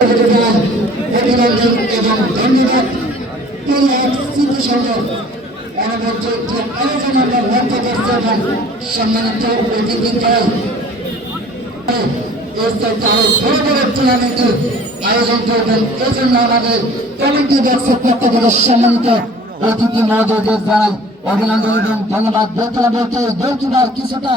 অভিনন্দন এবং ধন্যবাদ তিনি এক অনবদ্য আমরা এবং সম্মানিত অতিথি মহোদয়দের অভিনন্দন এবং ধন্যবাদ বলতে কিছুটা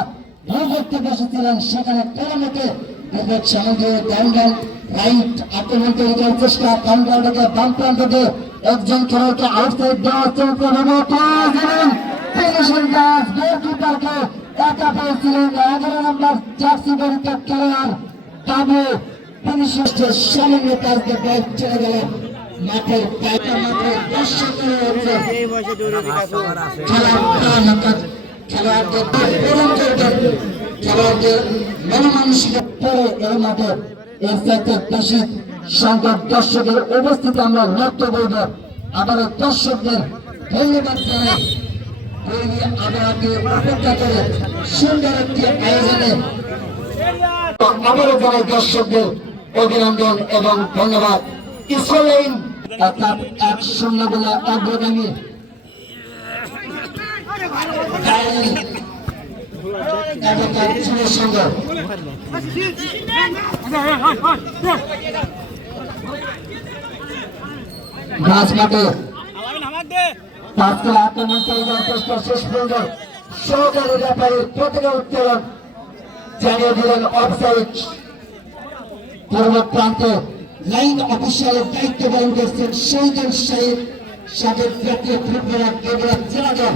ভুল করতে বসেছিলেন সেখানে কোনোমতে বিপদ সামগ্রী ডাউনগান রাইট আক্রমণ করার চেষ্টা কাউন্টারটাকে বাম প্রান্ত দিয়ে একজন খেলোয়াড়কে আউটসাইড দেওয়ার চেষ্টা এবং ফিনিশিং কাজ গোলকিপারকে একা পেয়েছিলেন এগারো নম্বর জার্সি পরিত খেলোয়াড় বাবু ফিনিশিং সামান্য কাজ দিয়ে চলে গেল মাঠের খেলোয়াড়দের খেলোয়াড়দের মনমানসিকতা এর চাইতে বেশি সংখ্যক দর্শকের উপস্থিতি আমরা লক্ষ্য করব। দর্শকদের ধন্যবাদ জানাই। অভিনন্দন এবং ধন্যবাদ। শূন্য এবং তার চুলের সঙ্গে গাছ মাঠে পাঁচতলা আক্রমণ করে যাওয়ার চেষ্টা শেষ পর্যন্ত সহকারী ব্যাপারে প্রতিটা উত্তোলন জানিয়ে দিলেন অফসাইড পূর্ব প্রান্তে লাইন অফিসিয়ালের দায়িত্ব পালন করছেন শহীদুল সাহেব, সাবেক জাতীয় ফুটবলার দেবরাজ জেলাদল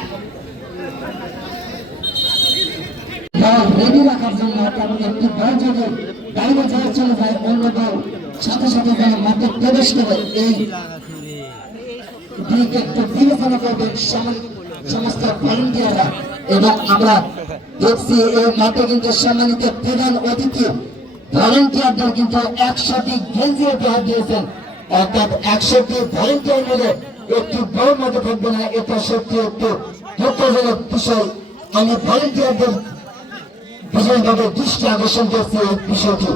একটি সম্মানিত প্রধান অতিথি ভলেন্টিয়ারদের কিন্তু একশোটি গেঞ্জি উপহার দিয়েছেন। অর্থাৎ একশোটি ভলেন্টিয়ার মিলে একটি বড় মতো থাকবে না, এটা সত্যি একটু দুঃখজনক বিষয় আমি ভলেন্টিয়ারদের বিশেষভাবে দৃষ্টি আকর্ষণ করছি এই বিষয়টি।